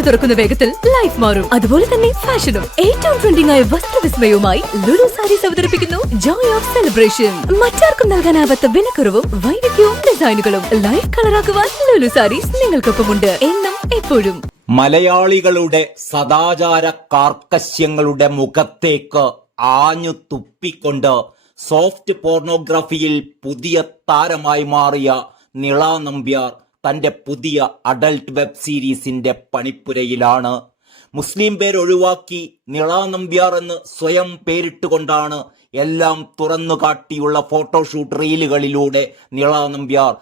അടച്ചു തുറക്കുന്ന വേഗത്തിൽ ലൈഫ് മാറും. അതുപോലെ തന്നെ ഫാഷനും. ഏറ്റവും ട്രെൻഡിംഗ് ആയ വസ്ത്രവിസ്മയവുമായി ലുലു സാരീസ് അവതരിപ്പിക്കുന്നു ജോയ് ഓഫ് സെലിബ്രേഷൻ മറ്റാർക്കും നൽകാനാവാത്ത വിലക്കുറവും വൈവിധ്യവും ഡിസൈനുകളും ലൈഫ് കളറാക്കുവാൻ ലുലു സാരീസ് നിങ്ങൾക്കൊപ്പമുണ്ട്. എന്നും എപ്പോഴും. മലയാളികളുടെ സദാചാര കാർക്കശ്യങ്ങളുടെ മുഖത്തേക്ക് ആഞ്ഞു തുപ്പിക്കൊണ്ട് സോഫ്റ്റ് പോർണോഗ്രഫിയിൽ പുതിയ താരമായി മാറിയ നിള നമ്പ്യാർ. തന്റെ പുതിയ അഡൽട്ട് വെബ് സീരീസിന്റെ പണിപ്പുരയിലാണ്. മുസ്ലിം പേരൊഴിവാക്കി നിളാനമ്പ്യാർ എന്ന് സ്വയം പേരിട്ടുകൊണ്ടാണ് എല്ലാം തുറന്നു കാട്ടിയുള്ള ഫോട്ടോഷൂട്ട് റീലുകളിലൂടെ നിളാനമ്പ്യാർ നമ്പ്യാർ.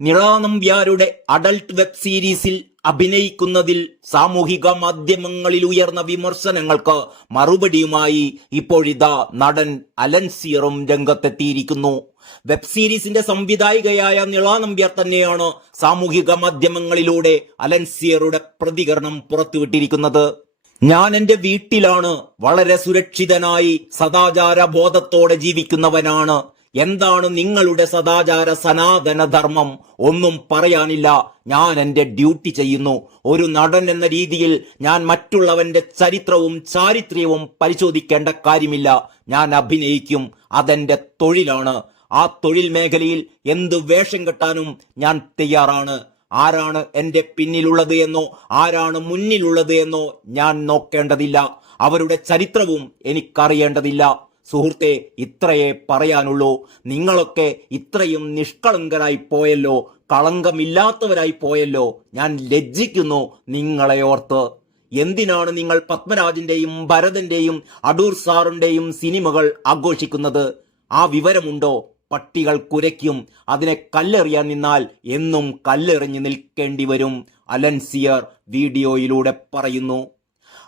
നിള നമ്പ്യാരുടെ അഡൽട്ട് വെബ് സീരീസിൽ അഭിനയിക്കുന്നതിൽ സാമൂഹിക മാധ്യമങ്ങളിൽ ഉയർന്ന വിമർശനങ്ങൾക്ക് മറുപടിയുമായി ഇപ്പോഴിതാ നടൻ അലൻ സിയറും രംഗത്തെത്തിയിരിക്കുന്നു. വെബ് സീരീസിന്റെ സംവിധായികയായ നിളാനമ്പ്യർ തന്നെയാണ് സാമൂഹിക മാധ്യമങ്ങളിലൂടെ അലൻ സിയറുടെ പ്രതികരണം പുറത്തുവിട്ടിരിക്കുന്നത്. ഞാൻ എന്റെ വീട്ടിലാണ് വളരെ സുരക്ഷിതനായി സദാചാര ബോധത്തോടെ ജീവിക്കുന്നവനാണ്. എന്താണ് നിങ്ങളുടെ സദാചാര സനാതന ധർമ്മം? ഒന്നും പറയാനില്ല. ഞാൻ എന്റെ ഡ്യൂട്ടി ചെയ്യുന്നു. ഒരു നടൻ എന്ന രീതിയിൽ ഞാൻ മറ്റുള്ളവന്റെ ചരിത്രവും ചാരിത്ര്യവും പരിശോധിക്കേണ്ട കാര്യമില്ല. ഞാൻ അഭിനയിക്കും. അതെന്റെ തൊഴിലാണ്. ആ തൊഴിൽ മേഖലയിൽ എന്ത് വേഷം കെട്ടാനും ഞാൻ തയ്യാറാണ്. ആരാണ് എന്റെ പിന്നിലുള്ളത് എന്നോ ആരാണ് മുന്നിലുള്ളത് എന്നോ ഞാൻ നോക്കേണ്ടതില്ല. അവരുടെ ചരിത്രവും എനിക്കറിയേണ്ടതില്ല. സുഹൃത്തെ ഇത്രയേ പറയാനുള്ളൂ. നിങ്ങളൊക്കെ ഇത്രയും നിഷ്കളങ്കരായി പോയല്ലോ. കളങ്കമില്ലാത്തവരായി പോയല്ലോ. ഞാൻ ലജ്ജിക്കുന്നു നിങ്ങളെ ഓർത്ത്. എന്തിനാണ് നിങ്ങൾ പത്മരാജിന്റെയും ഭരതന്റെയും അടൂർ സാറിന്റെയും സിനിമകൾ ആഘോഷിക്കുന്നത്? ആ വിവരമുണ്ടോ? പട്ടികൾ കുരയ്ക്കും. അതിനെ കല്ലെറിയാൻ നിന്നാൽ എന്നും കല്ലെറിഞ്ഞു നിൽക്കേണ്ടി വരും അലൻസിയർ വീഡിയോയിലൂടെ പറയുന്നു.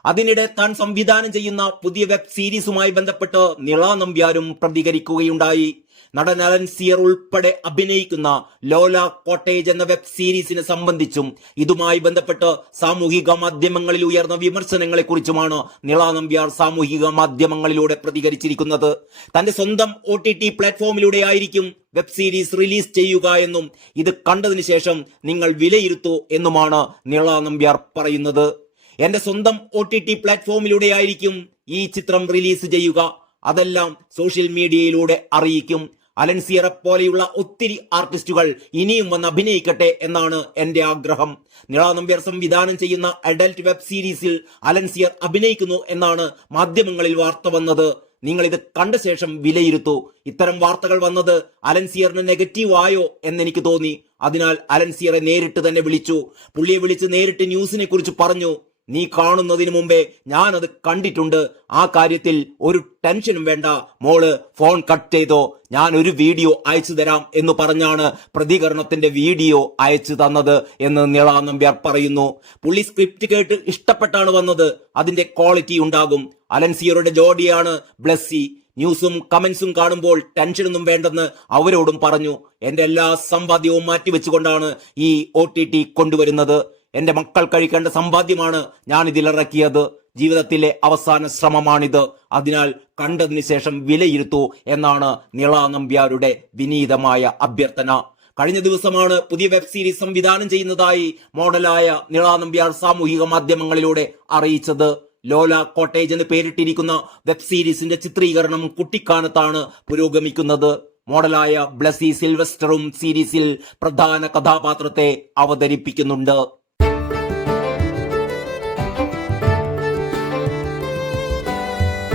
അതിനിടെ താൻ സംവിധാനം ചെയ്യുന്ന പുതിയ വെബ് സീരീസുമായി ബന്ധപ്പെട്ട് നിള നമ്പ്യാരും പ്രതികരിക്കുകയുണ്ടായി. നടൻ അലൻ സിയർ ഉൾപ്പെടെ അഭിനയിക്കുന്ന ലോല കോട്ടേജ് എന്ന വെബ് സീരീസിനെ സംബന്ധിച്ചും ഇതുമായി ബന്ധപ്പെട്ട് സാമൂഹിക മാധ്യമങ്ങളിൽ ഉയർന്ന വിമർശനങ്ങളെ കുറിച്ചുമാണ് നിള നമ്പ്യാർ സാമൂഹിക മാധ്യമങ്ങളിലൂടെ പ്രതികരിച്ചിരിക്കുന്നത്. തന്റെ സ്വന്തം ഒ ടി ടി പ്ലാറ്റ്ഫോമിലൂടെ ആയിരിക്കും വെബ് സീരീസ് റിലീസ് ചെയ്യുക എന്നും ഇത് കണ്ടതിന് ശേഷം നിങ്ങൾ വിലയിരുത്തൂ എന്നുമാണ് നിള നമ്പ്യാർ പറയുന്നത്. എന്റെ സ്വന്തം ഒ ടി ടി പ്ലാറ്റ്ഫോമിലൂടെ ആയിരിക്കും ഈ ചിത്രം റിലീസ് ചെയ്യുക. അതെല്ലാം സോഷ്യൽ മീഡിയയിലൂടെ അറിയിക്കും. അലൻസിയറെ പോലെയുള്ള ഒത്തിരി ആർട്ടിസ്റ്റുകൾ ഇനിയും വന്ന് അഭിനയിക്കട്ടെ എന്നാണ് എന്റെ ആഗ്രഹം. നിള നമ്പ്യാർ സംവിധാനം ചെയ്യുന്ന അഡൽട്ട് വെബ് സീരീസിൽ അലൻസിയർ അഭിനയിക്കുന്നു എന്നാണ് മാധ്യമങ്ങളിൽ വാർത്ത വന്നത്. നിങ്ങൾ ഇത് കണ്ട ശേഷം വിലയിരുത്തൂ. ഇത്തരം വാർത്തകൾ വന്നത് അലൻസിയറിന് നെഗറ്റീവ് ആയോ എന്നെനിക്ക് തോന്നി. അതിനാൽ അലൻസിയറെ നേരിട്ട് തന്നെ വിളിച്ചു. പുള്ളിയെ വിളിച്ച് നേരിട്ട് ന്യൂസിനെ കുറിച്ച് പറഞ്ഞു. നീ കാണുന്നതിന് മുമ്പേ ഞാൻ അത് കണ്ടിട്ടുണ്ട്. ആ കാര്യത്തിൽ ഒരു ടെൻഷനും വേണ്ട. മോൾ ഫോൺ കട്ട് ചെയ്തോ. ഞാൻ ഒരു വീഡിയോ അയച്ചു തരാം എന്ന് പറഞ്ഞാണ് പ്രതികരണത്തിന്റെ വീഡിയോ അയച്ചു തന്നത് എന്ന് നിള നമ്പ്യാർ പറയുന്നു. പുള്ളി സ്ക്രിപ്റ്റ് കേട്ട് ഇഷ്ടപ്പെട്ടാണ് വന്നത്. അതിന്റെ ക്വാളിറ്റി ഉണ്ടാകും. അലൻസിയറുടെ ജോഡിയാണ് ബ്ലസ്സി. ന്യൂസും കമന്റ്സും കാണുമ്പോൾ ടെൻഷനൊന്നും വേണ്ടെന്ന് അവരോടും പറഞ്ഞു. എന്റെ എല്ലാ സമ്പാദ്യവും മാറ്റിവെച്ചുകൊണ്ടാണ് ഈ ഒ കൊണ്ടുവരുന്നത്. എന്റെ മക്കൾ കഴിക്കേണ്ട സമ്പാദ്യമാണ് ഞാൻ ഇതിലിറക്കിയത് ജീവിതത്തിലെ അവസാന ശ്രമമാണിത്. അതിനാൽ കണ്ടതിന് ശേഷം വിലയിരുത്തൂ എന്നാണ് നിള നമ്പ്യാരുടെ വിനീതമായ അഭ്യർത്ഥന. കഴിഞ്ഞ ദിവസമാണ് പുതിയ വെബ് സീരീസ് സംവിധാനം ചെയ്യുന്നതായി മോഡലായ നിള നമ്പ്യാർ സാമൂഹിക മാധ്യമങ്ങളിലൂടെ അറിയിച്ചത്. ലോല കോട്ടേജ് എന്ന് പേരിട്ടിരിക്കുന്ന വെബ് സീരീസിന്റെ ചിത്രീകരണം കുട്ടിക്കാനത്താണ് പുരോഗമിക്കുന്നത്. മോഡലായ ബ്ലസി സിൽവസ്റ്ററും സീരീസിൽ പ്രധാന കഥാപാത്രത്തെ അവതരിപ്പിക്കുന്നുണ്ട്.